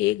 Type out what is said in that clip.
1